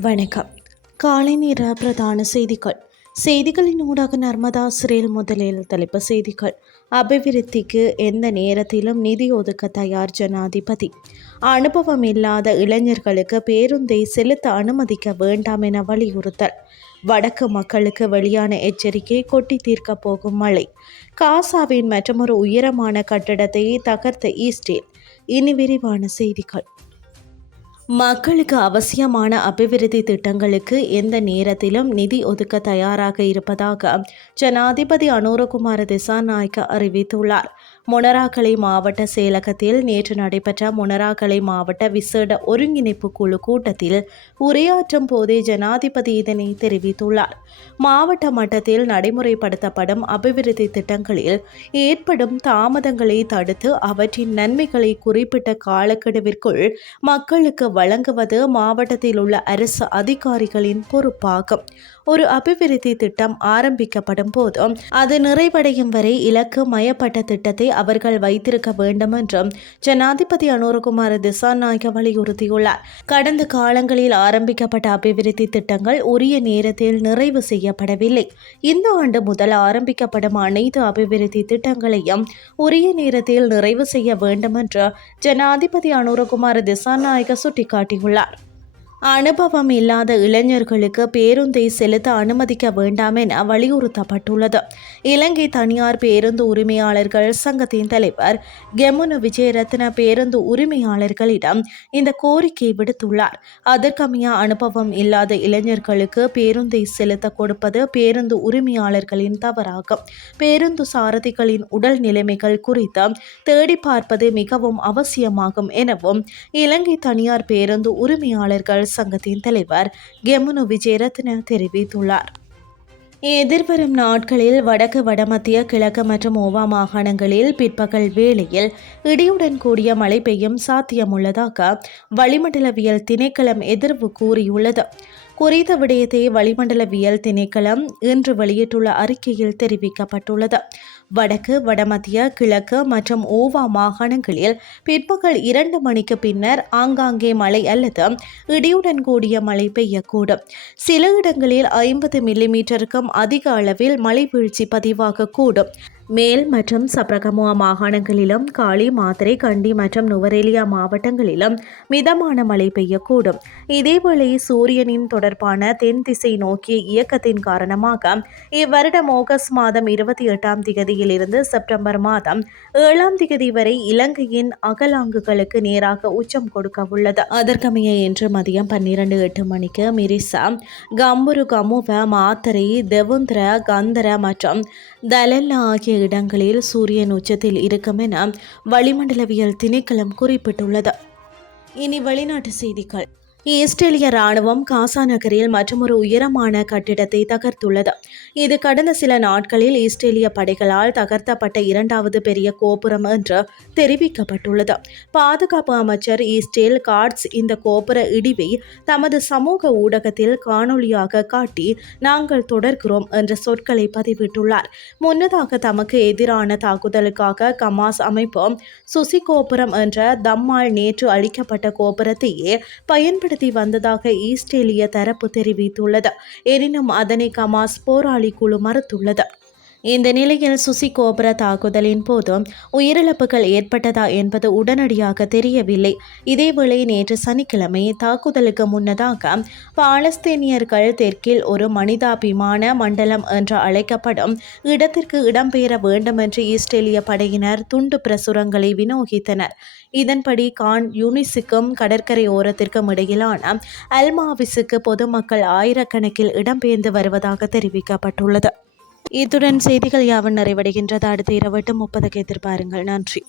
வணக்கம். காலை நேர பிரதான செய்திகள். செய்திகளின் ஊடாக நர்மதா சிறையில் முதலில் தலைப்பு செய்திகள். அபிவிருத்திக்கு எந்த நேரத்திலும் நிதி ஒதுக்க தயார் ஜனாதிபதி. அனுபவம் இல்லாத இளைஞர்களுக்கு பேருந்தை செலுத்த அனுமதிக்க வேண்டாம் என வலியுறுத்தல். வடக்கு மக்களுக்கு வெளியான எச்சரிக்கை கொட்டி தீர்க்கப் போகும் மழை. காசாவின் மற்றொரு உயரமான கட்டடத்தை தகர்த்த ஈஸ்டேல். இனி விரிவான செய்திகள். மக்களுக்கு அவசியமான அபிவிருத்தி திட்டங்களுக்கு எந்த நேரத்திலும் நிதி ஒதுக்க தயாராக இருப்பதாக ஜனாதிபதி அனுரகுமார திசாநாயக்க அறிவித்துள்ளார். மொனராகலை மாவட்ட செயலகத்தில் நேற்று நடைபெற்ற மொனராகலை மாவட்ட விசேட ஒருங்கிணைப்பு குழு கூட்டத்தில் உரையாற்றும் போதே ஜனாதிபதி இதனை தெரிவித்துள்ளார். மாவட்ட மட்டத்தில் நடைமுறைப்படுத்தப்படும் அபிவிருத்தி திட்டங்களில் ஏற்படும் தாமதங்களை தடுத்து அவற்றின் நன்மைகளை குறிப்பிட்ட காலக்கெடுவிற்குள் மக்களுக்கு வழங்குவது மாவட்டத்தில் உள்ள அரசு அதிகாரிகளின் பொறுப்பாகும். ஒரு அபிவிருத்தி திட்டம் ஆரம்பிக்கப்படும் போதும் அது நிறைவடையும் வரை இலக்கு மயப்பட்ட திட்டத்தை அவர்கள் வைத்திருக்க வேண்டும் என்றும் ஜனாதிபதி அனுரகுமார திசாநாயக வலியுறுத்தியுள்ளார். கடந்த காலங்களில் ஆரம்பிக்கப்பட்ட அபிவிருத்தி திட்டங்கள் உரிய நேரத்தில் நிறைவு செய்யப்படவில்லை. இந்த ஆண்டு முதல் ஆரம்பிக்கப்படும் அனைத்து அபிவிருத்தி திட்டங்களையும் உரிய நேரத்தில் நிறைவு செய்ய வேண்டும் என்று ஜனாதிபதி அனுரகுமார திசாநாயக சுட்டிக்காட்டியுள்ளார். அனுபவம் இல்லாத இளைஞர்களுக்கு பேருந்தை செலுத்த அனுமதிக்க வேண்டாம் என வலியுறுத்தப்பட்டுள்ளது. இலங்கை தனியார் பேருந்து உரிமையாளர்கள் சங்கத்தின் தலைவர் கெமுனு விஜயரத்ன பேருந்து உரிமையாளர்களிடம் இந்த கோரிக்கை விடுத்துள்ளார். அதற்கமைய அனுபவம் இல்லாத இளைஞர்களுக்கு பேருந்தை செலுத்த கொடுப்பது பேருந்து உரிமையாளர்களின் தவறாகும். பேருந்து சாரதிகளின் உடல் நிலைமைகள் குறித்து தேடி பார்ப்பது மிகவும் அவசியமாகும் எனவும் இலங்கை தனியார் பேருந்து உரிமையாளர்கள் சங்கத்தின் தலைவர் கெமுனு விஜயரத்ன தெரிவித்துள்ளார். எதிர்வரும் நாட்களில் வடக்கு வடமத்திய கிழக்கு மற்றும் ஓவா மாகாணங்களில் பிற்பகல் வேளையில் இடியுடன் கூடிய மழை பெய்யும் சாத்தியமுள்ளதாக வளிமண்டலவியல் திணைக்களம் எதிர்வு கூறியுள்ளது. குறித்த விடயத்தை வளிமண்டலவியல் திணைக்களம் இன்று வெளியிட்டுள்ள அறிக்கையில் தெரிவிக்கப்பட்டுள்ளது. வடக்கு வடமத்திய கிழக்கு மற்றும் ஓவா மாகாணங்களில் பிற்பகல் இரண்டு மணிக்கு பின்னர் ஆங்காங்கே மழை அல்லது இடியுடன் கூடிய மழை பெய்யக்கூடும். சில இடங்களில் ஐம்பது மில்லிமீட்டருக்கும் அதிக அளவில் மழை வீழ்ச்சி பதிவாகக்கூடும். மேல் மற்றும் சப்ரகமுவா மாகாணங்களிலும் காளி மாத்திரை கண்டி மற்றும் நுவரேலியா மாவட்டங்களிலும் மிதமான மழை பெய்யக்கூடும். இதேவேளை சூரியனின் தொடர்பான தென் திசை நோக்கிய இயக்கத்தின் காரணமாக இவ்வருடம் ஆகஸ்ட் மாதம் இருபத்தி எட்டாம் தேதியிலிருந்து செப்டம்பர் மாதம் ஏழாம் தேதி வரை இலங்கையின் அகலாங்குகளுக்கு நேராக உச்சம் கொடுக்க உள்ளது அதற்கமைய இன்று மதியம் பன்னிரண்டு எட்டு மணிக்கு மிரிசா கம்புரு கமுவ மாத்தரை தெவுந்திர கந்தர மற்றும் தலல்லா ஆகிய இடங்களில் சூரியன் உச்சத்தில் இருக்கும் என வளிமண்டலவியல் திணைக்களம் குறிப்பிட்டுள்ளது. இனி வெளிநாட்டு செய்திகள். ஈஸ்ட்ரேலிய ராணுவம் காசா நகரில் மற்றொரு உயரமான கட்டிடத்தை தகர்த்துள்ளது. இது கடந்த சில நாட்களில் இஸ்ரேலிய படைகளால் தகர்த்தப்பட்ட இரண்டாவது பெரிய கோபுரம் என்று தெரிவிக்கப்பட்டுள்ளது. பாதுகாப்பு அமைச்சர் ஈஸ்டேல் காட்ஸ் இந்த கோபுர இடிவை தமது சமூக ஊடகத்தில் காணொலியாக காட்டி நாங்கள் தொடர்கிறோம் என்ற சொற்களை பதிவிட்டுள்ளார். முன்னதாக தமக்கு எதிரான தாக்குதலுக்காக கமாஸ் அமைப்பு சுசி கோபுரம் என்ற தம்மால் நேற்று அளிக்கப்பட்ட கோபுரத்தையே பயன்படுத்த பயன்படுத்தி வந்ததாக ஈஸ்ட்ரேலிய தரப்பு தெரிவித்துள்ளது. எனினும் அதனை கமாஸ் போராளி குழு மறுத்துள்ளது. இந்த நிலையில் சுசி கோபுர தாக்குதலின் போது உயிரிழப்புகள் ஏற்பட்டதா என்பது உடனடியாக தெரியவில்லை. இதேவேளை நேற்று சனிக்கிழமை தாக்குதலுக்கு முன்னதாக பாலஸ்தீனியர்கள் தெற்கில் ஒரு மனிதாபிமான மண்டலம் என்று அழைக்கப்படும் இடத்திற்கு இடம்பெயர வேண்டும் என்று இஸ்ரேலிய படையினர் துண்டு பிரசுரங்களை விநியோகித்தனர். இதன்படி கான் யூனிஸுக்கும் கடற்கரை ஓரத்திற்கும் இடையிலான அல்மாவிஸுக்கு பொதுமக்கள் ஆயிரக்கணக்கில் இடம்பெயர்ந்து வருவதாக தெரிவிக்கப்பட்டுள்ளது. இத்துடன் செய்திகள் யாவன் நிறைவடைகின்றது. அடுத்த இரவட்டு முப்பதுக்கு எதிர்பாருங்கள். நன்றி.